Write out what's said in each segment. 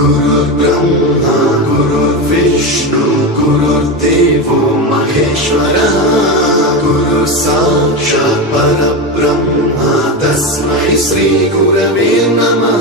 गुरुर्ब्रह्मा गुरुर्विष्णु गुरुर्देवो महेश्वरः गुरु साक्षात् परब्रह्म तस्मै श्री गुरवे नमः।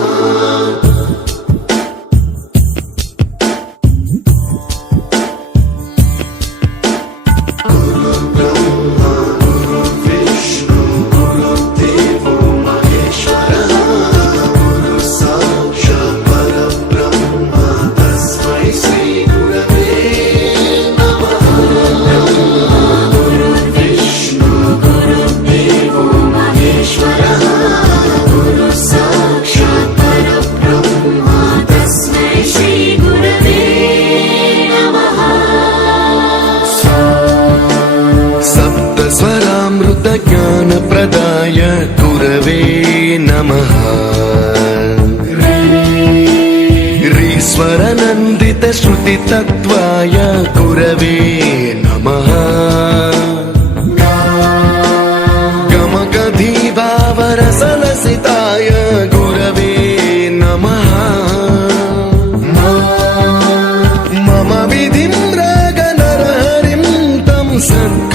ज्ञान प्रदाय गुरवे नमः। ईश्वर नंदित श्रुति तत्वाय गुरवे नमः। गमगधीभावरसलसिताय गुरवे नमः। मम विधिं रागनरहरिं तं सन्